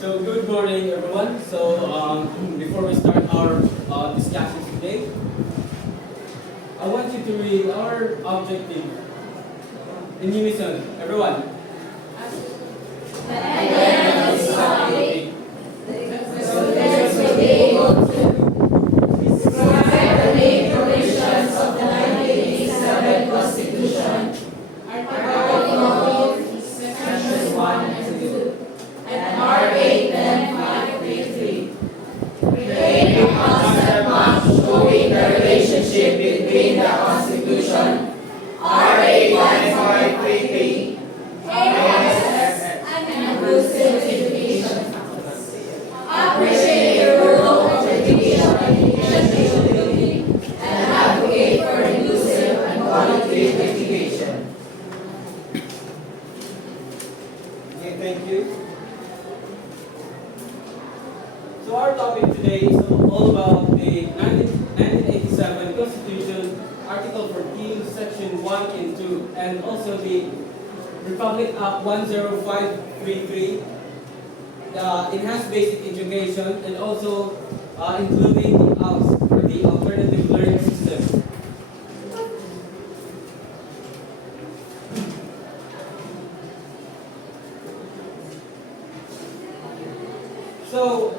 So good morning, everyone. So before we start our discussion today, I want you to read our objective in unison. Everyone. The end of this topic, the students will be able to describe the main provisions of the 1987 Constitution, Article Sections 1 and 2, and RA10533. Create a concept map showing the relationship between the Constitution, RA10533, and inclusive education. Appreciate the role of education building and advocate for inclusive and quality education. Okay, thank you. So our topic today is all about the 1987 Constitution, Article 14, Section 1 and 2, and also the Republic Act 10533, enhanced basic education, and also including the ALS, or the alternative learning system. So,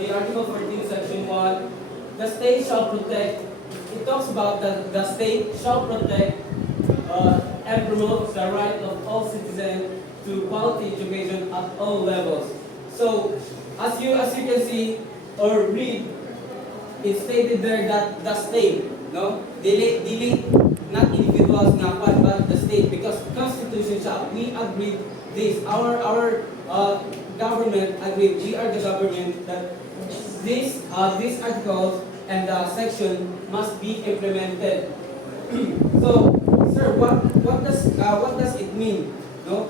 the article 14 section 1, the state shall protect. It talks about that the state shall protect and promote the right of all citizens to quality education at all levels. So, as you can see or read, it's stated there that the state, no, dili not individuals, not one, but the state, because Constitution shall, we agree this, our government agreed, we are the government, that these articles and the section must be implemented. So, sir, what does it mean? No,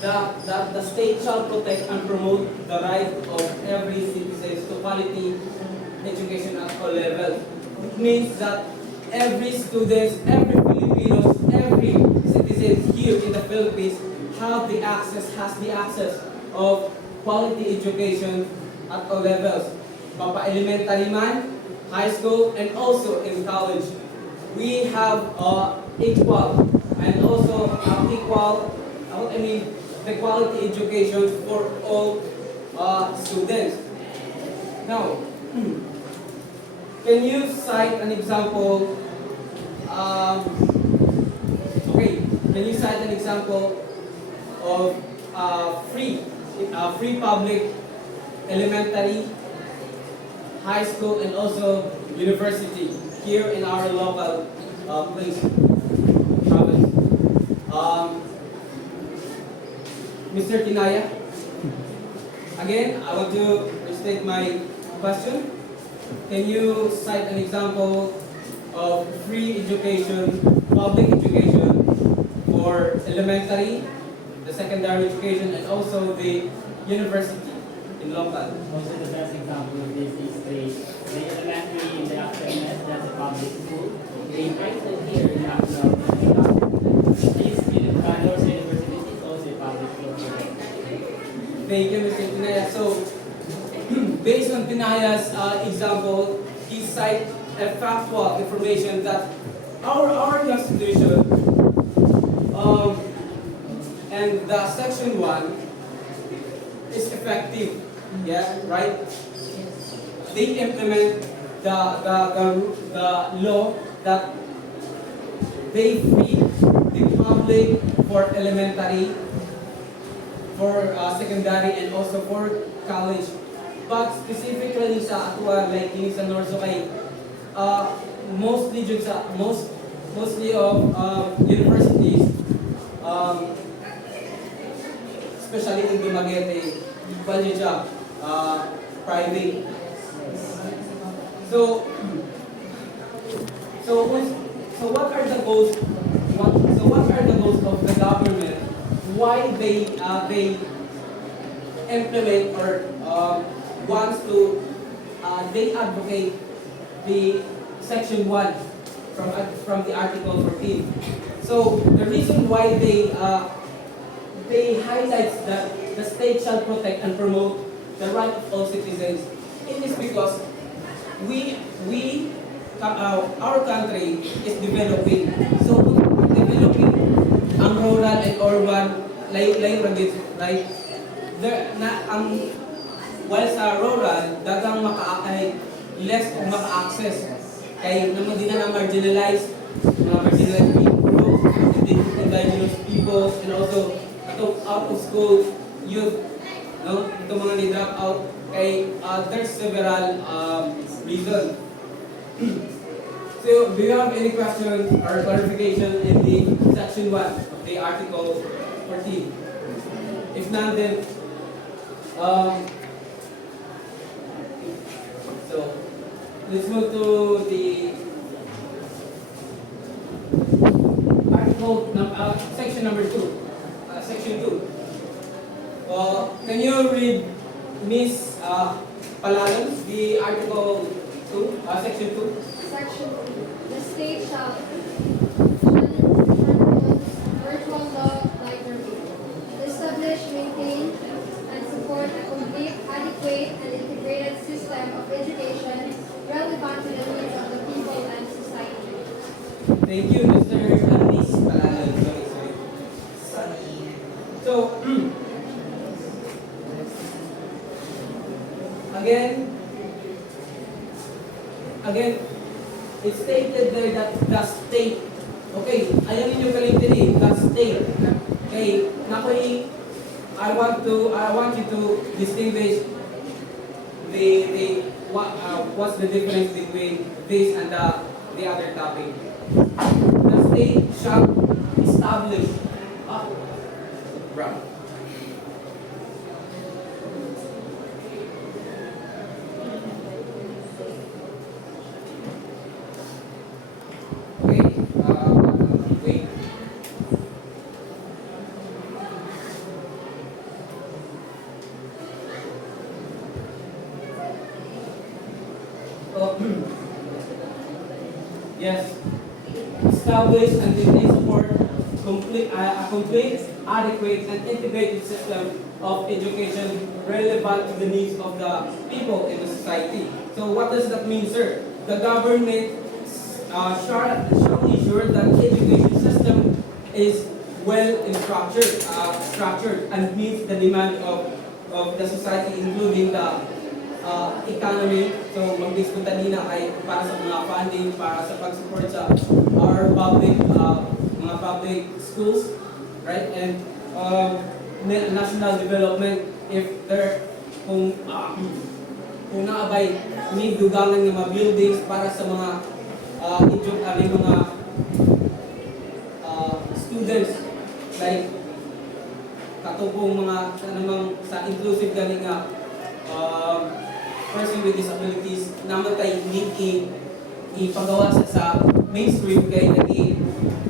the state shall protect and promote the right of every citizen to quality education at all levels. It means that every student, every Filipinos, every citizen here in the Philippines has the access of quality education at all levels. Papa-elementary man, high school, and also in college. We have equal and also the quality education for all students. Now, can you cite an example? Can you cite an example of free public elementary, high school, and also university here in our local province? Mr. Tinaya, again, I want to restate my question. Can you cite an example of free education, public education for elementary, the secondary education, and also the university in local? Also, the best example of this is the elementary in the aftermath, that's a public school. The high school here in National this university is also a public school. Thank you, Mr. Tinaya. So, based on Tinaya's example, he cited a factual information that our Constitution and the Section 1 is effective. Yeah, right? They implement the law that they free the public for elementary, for secondary, and also for college. But specifically sa Atua, like in sa Norso kay mostly of universities, especially in Dumaguete, college private. So what are the goals? What are the goals of the government? Why they implement or wants to they advocate the Section 1 from the Article 14. So the reason why they highlight that the state shall protect and promote the right of all citizens. It is because our country is developing. So kung developing ang rural and urban layo ragit, right? While sa rural, dagang less maka-access. Kaya naman din na marginalized, mga marginalized people, indigenous people, and also out of school youth, no? Itong mga ni-drop out, kay there's several reasons. So, do you have any questions or clarification in the Section 1 of the Article 14? If not, then so let's move to the Section number 2. Section 2. Can you read Miss Palalan, the Article 2, Section 2? Section 2. The state shall virtual law library. Establish, maintain, and support a complete, adequate, and integrated system of education relevant to the needs of the people and society. Thank you, Mr. Miss Palalan. Sorry. So, again, it's stated there that the state, okay, ayan ninyo kalintili, the state, okay, nakoy, I want you to distinguish what's the difference between this and the other topic. The state shall establish, right. Wait. Yes. Establish and maintain support a complete, adequate, and integrated system of education relevant to the needs of the people in the society. So what does that mean, sir? The government shall ensure that the education system is well structured and meets the demand of the society, including the economy. So mag-base ko kanina ay para sa mga funding, para sa pag-support sa our mga public schools, right? And national development, if there kung naabay may dugangan ng mga buildings para sa mga mga students, like katupong mga namang sa inclusive galing nga person with disabilities naman tayo need ipagawa sa mainstream kay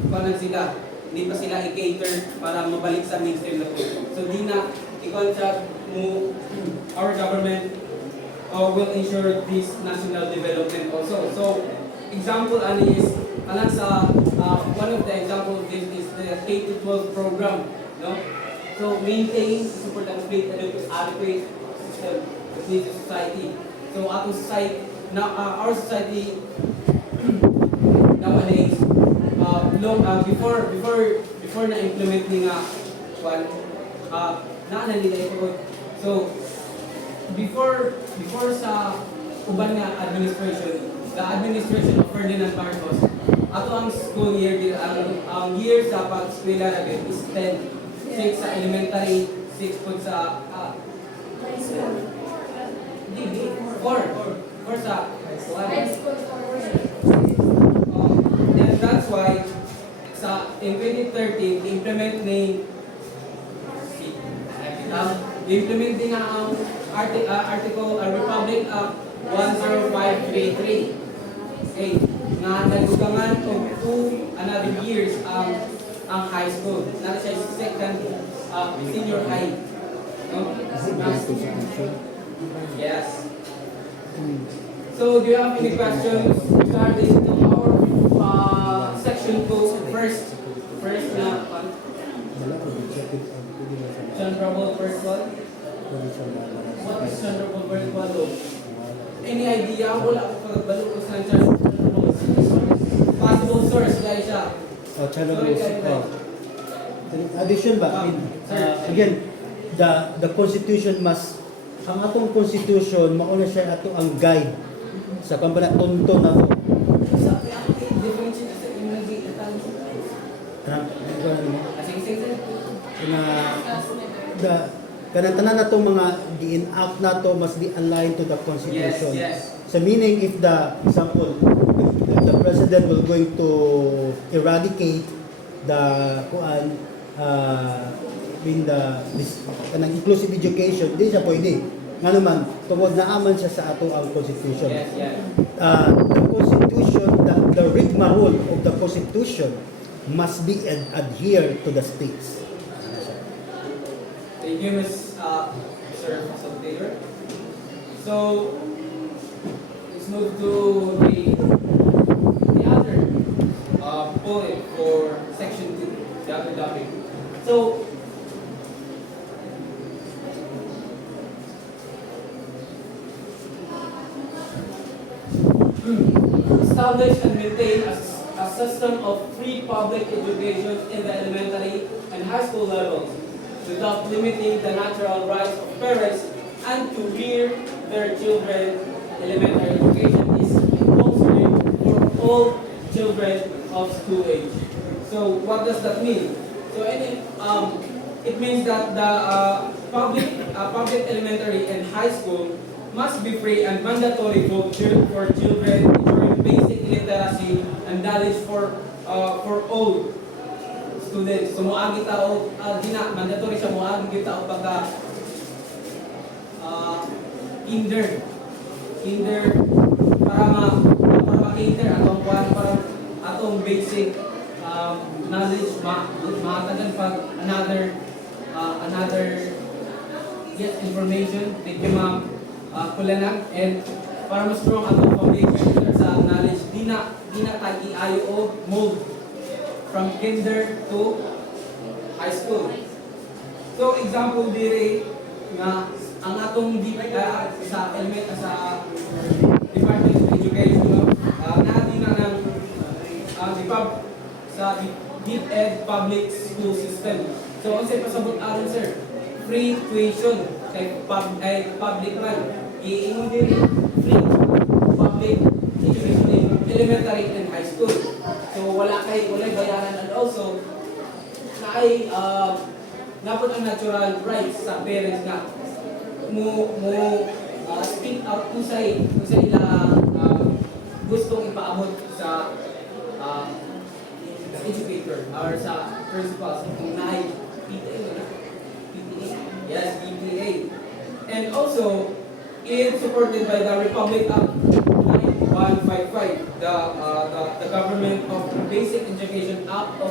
panan sila, hindi pa sila i-cater para mabalik sa mainstream na po. So di na i-contract mo, our government will ensure this national development also. So example is sa one of the example of this is the K-12 program, no? So maintain, support and complete adequate system of the society. So our society nowadays before na implement ni nga nila ito. So before sa uban nga administration, the administration of Ferdinand Marcos, ato ang school year ang year sa pag-eskwela na is 10. 6 sa elementary, 6 po sa high school. 4 sa High school and that's why in 2013 implement din ang Article Republic Act 10533. Okay, nga nagugangan og 2 another years ang high school. Nasa siya second senior high. No? Yes. So, do you have any questions regarding to our section 2 first na John-Trouble first one? What is John-Trouble first one? Any idea? Wala ako pagbalo ko sa John-Trouble. Possible source, guys siya. Sorry, guys. Addition ba? I mean, again, the constitution must, ang atong constitution, mauna siya ato ang guide sa kampana tonto na to. Kanang-tanan na itong mga di-enact na to must be aligned to the constitution. Yes. So meaning if example, the president will going to eradicate the kanang inclusive education, di siya pwede. Nga naman, tungod naaman siya sa ato ang constitution. Yes. The constitution, the rigmarole of the constitution must be adhered to the states. Thank you, Sir Taylor. So, let's move to the other point for section 2, the other topic. So, establish and maintain a system of free public education in the elementary and high school levels without limiting the natural rights of parents, and to rear their children. Elementary education is compulsory for all children of school age. So what does that mean? So it means that the public elementary and high school must be free and mandatory for children ensuring basic literacy and knowledge for all students. So moagi tao mandatory siya moagi kita og pagka kinder para ma-cater atong basic knowledge matagan pag another information. Thank you, ma'am. Kulanag, and para mas strong atong foundation sa knowledge, di na tayo iayo o mold from kinder to high school. So example dire nga ang atong sa Department of Education naadi na ng sa DepEd public school system. So unsay pasabot aron, sir? Free tuition kay public man. Iingon din free public education in elementary and high school. So wala bayaran, and also napod ang natural rights sa parents nga mo speak out kung sa ila gustong ipaabot sa educator or sa principals kung naay PTA. Yes, PTA. And also, it's supported by the Republic Act 9155, the Government of Basic Education Act of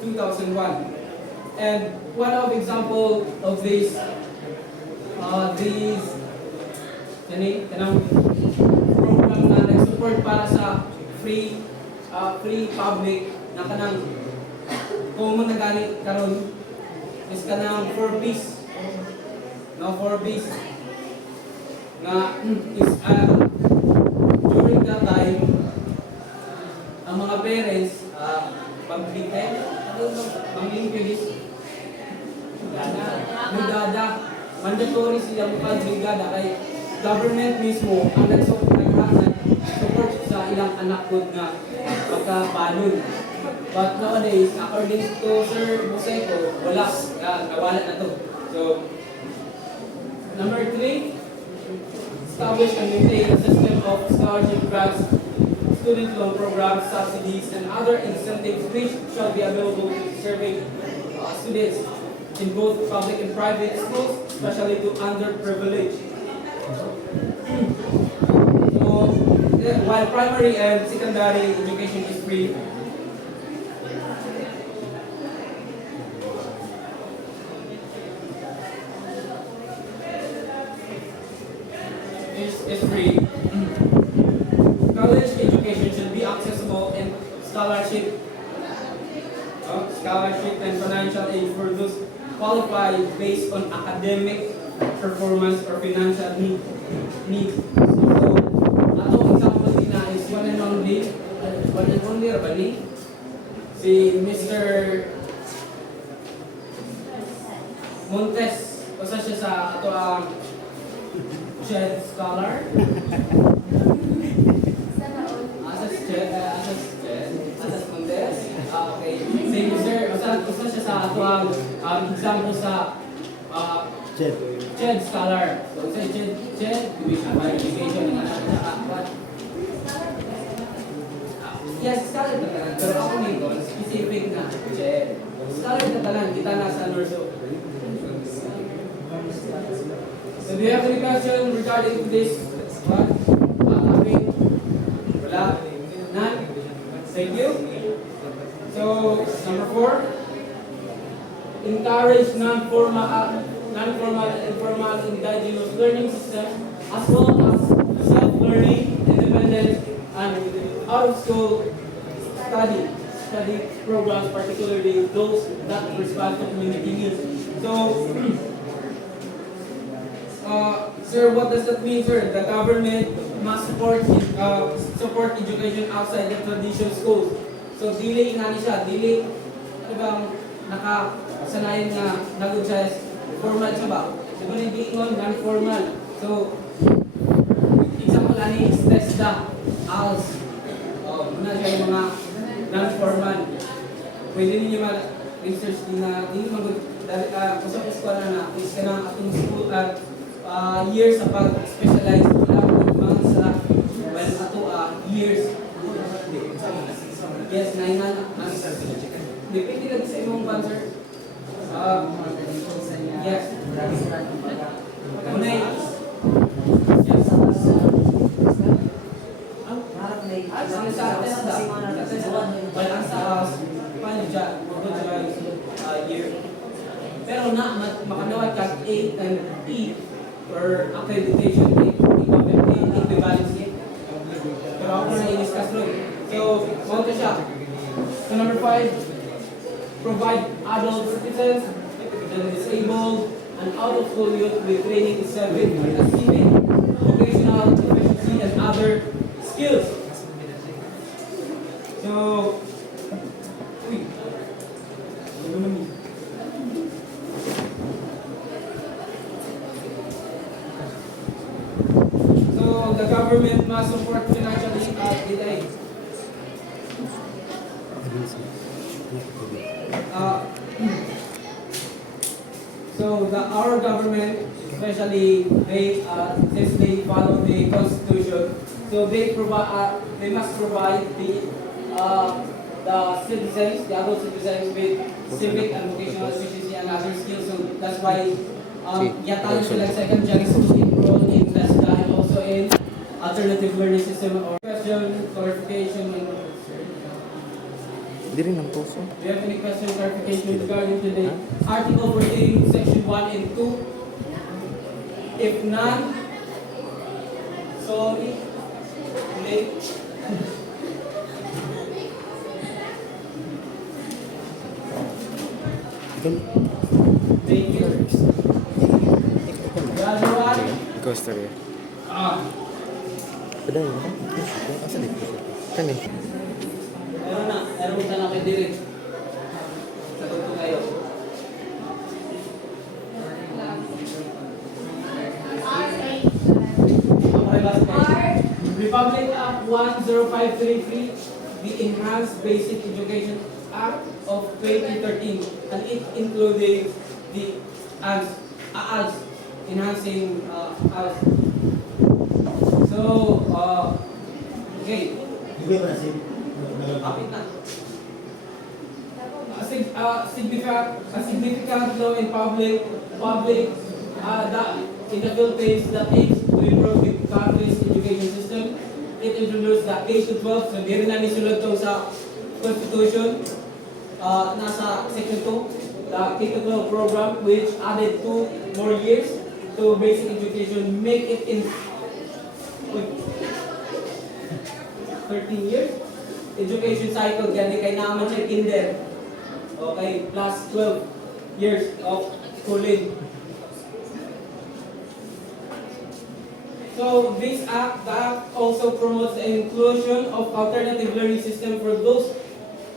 2001. And one of example of these program na nag-support para sa free public na kanang kung mo nagani karon is kanang 4Bs na is during that time ang mga parents brigada mandatory sila magbrigada kay government mismo ang nag-support sa ilang anak ko nga pagkabalon. But nowadays, according to Sir Moseco, nawala na to. So, number 3, establish and maintain a system of scholarship grants, student loan programs, subsidies, and other incentives which shall be available to serving students in both public and private schools, especially to underprivileged. So, while primary and secondary education is free, is free. scholarship, and financial aid for those qualified based on academic performance or financial need. So, atong example din na is one and only Rabani, si Mr. Montes, basta siya sa ato ang Ched Scholar. Asas Montes. Okay. Same sir, basta siya sa ato ang example sa Ched Scholar. So, sa Ched, Division of Education ng anak. Yes, scholar na talan. Pero ako ngayon, specific na Ched. Scholar na talan, kita nasa Norso. So do you have any question regarding this one? Topic? Wala? None? Thank you. So, number 4, encourage non-formal and informal indigenous learning system as well as self-learning, independent, and out-of-school study programs, particularly those that respond to community needs. So, sir, what does that mean, sir? The government must support education outside the traditional schools. So, dili nga ni siya, dili bang nakasanayin na nagod sa formal siya ba? Diba na hindi ingon, non-formal. So, example ani is TESDA, ALS. Muna siya yung mga non-formal. Pwede ninyo ma-research din na, hindi magod, kusap-kus ko na is ka ng atong school at years sa pag-specialize lang mga sa ato years. Yes, 9 na. Depende lang sa imong answer. Yes. Unay. Yes. Ang sa TESDA. Walang sa paano dyan? Year. Pero na, makanawat ka A and E for accreditation equivalency. Pero ako na i-discuss rin. So, what is siya? So, number 5, provide adult citizens, the disabled, and out-of-school youth with training in civic, vocational proficiency, and other skills. So, the government must support financially aid. So our government, especially since they follow the constitution, so they must provide the citizens, the adult citizens with civic and vocational efficiency and other skills. So that's why yata sila second gen school enroll in TESDA and also in alternative learning system or question, clarification, and Hindi rin ang puso. do you have any question, clarification regarding today? Article 14, Section 1 and 2. If none, sorry, late. Thank you. Graduate. Ikaw, story. Padahal mo ka? Asa dito? Kani? Meron mo na kayo direct. Sagot ko kayo. Republic Act 10533, the Enhanced Basic Education Act of 2013, and it included the ALS, enhancing ALS. So, okay. Kapit na. A significant law in public in the Philippines that aims to improve the country's education system. It introduced the K-12, so di rin na nisulod to sa Constitution, nasa Section 2, the K-12 program, which added 2 more years to basic education, make it in 13 years. education cycle kaya di kay naman siya kinder. Okay, plus 12 years of schooling. So this act, the act also promotes the inclusion of alternative learning system for those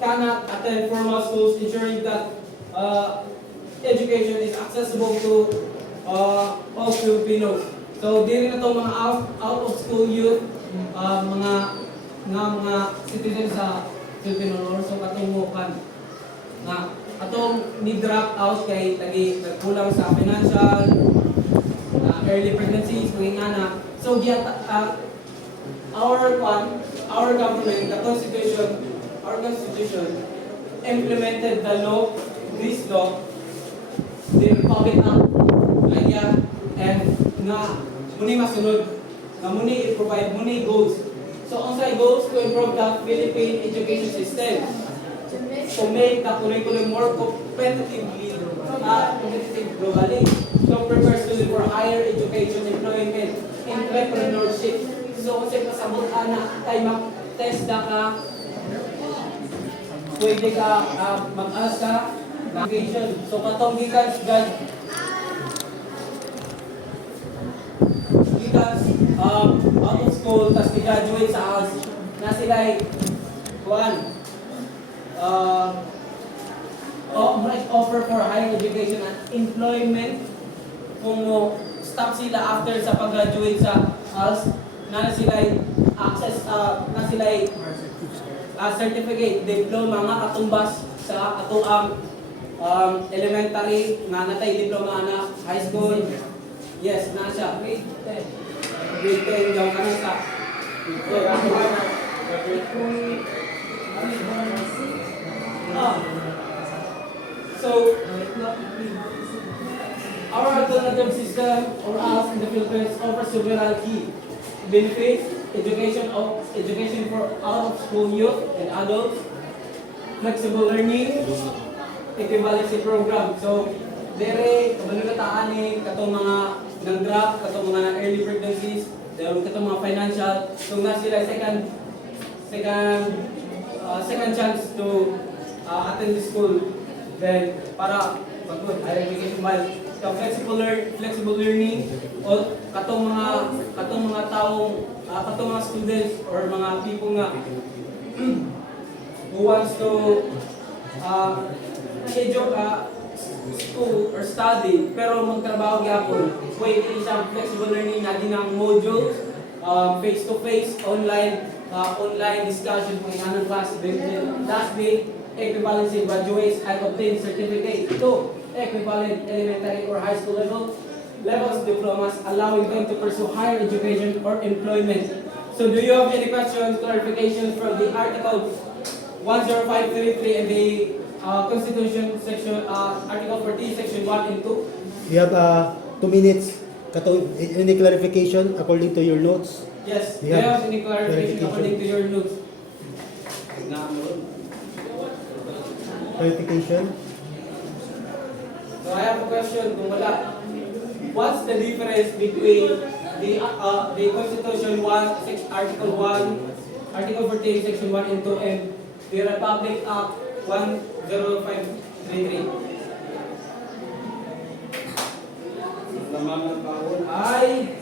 cannot attend formal schools, ensuring that education is accessible to all Filipinos. So dili na to mga out of school youth, mga citizens sa Philippine, so katumukan na atong ni drop out kay lagi nagkulang sa financial, early pregnancies, mga anak. So our government, the constitution, our constitution implemented the law, this law, the Republic Act, idea, and nga muni masunod, nga muni i-provide muni goals. So unsay goals to improve the Philippine education system, to make the curriculum more competitive globally, to prepare students for higher education, employment, entrepreneurship. So unsay pasabot ana kay mag-test ka, pwede ka mag-asa education. So katong gikan out of school, tas graduate sa us, na sila might offer for higher education and employment. Kung mo stop sila after sa pag-graduate sa us, na sila access, na sila certificate, diploma nga katumbas sa atoang elementary, nga natay diploma na high school. Yes, na siya. Grade 10. Grade 10 daw ka na sa So, our alternative system, or us in the Philippines, offers several key benefits: education for out-of-school youth and adults, flexible learning, equivalency program. So, dere kabalugataan ni katong mga nang-drop, katong mga early pregnancies, katong mga financial, kung na sila second chance to attend the school, then para higher education, while flexible learning, o katong mga taong katong mga students or mga people nga who wants to school or study pero magtrabaho gyapon, pwede siyang flexible learning na dinang modules, face to face, online discussion kung anong class. Lastly, equivalency, graduates and obtain certificate to equivalent elementary or high school levels diplomas, allowing them to pursue higher education or employment. So do you have any questions, clarifications from the Article 10533 and the Constitution section, Article 14, Section 1 and 2? We have 2 minutes. Any clarification according to your notes? Yes, do you have any clarification according to your notes? Clarification? So I have a question kung wala. What's the difference between the Constitution 1, Article 1, Article 14, Section 1 and 2, and the Republic Act 10533? Ay,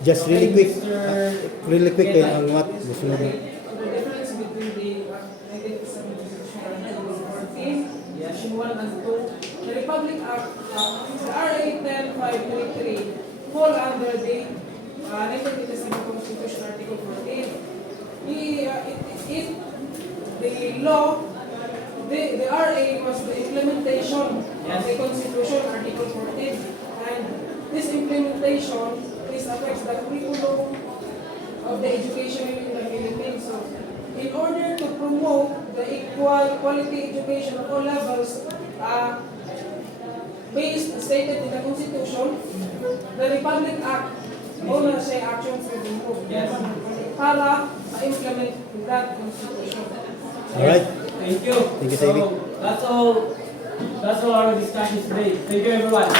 Just okay, really quick ang what gusto mo. The difference between the 1977 and 14, Section 1 and 2, the Republic Act, the RA10533 fall under the 1987 Constitution Article 14. The law, the RA was the implementation of the Constitution Article 14, and this implementation affects the curriculum of the education in the Philippines. So, in order to promote the quality education of all levels, stated in the Constitution, the Republic Act, all say actions will be moved para ma-implement that Constitution. Alright. thank you. Thank you, So, Savvy. that's all our discussions today. Thank you, everyone.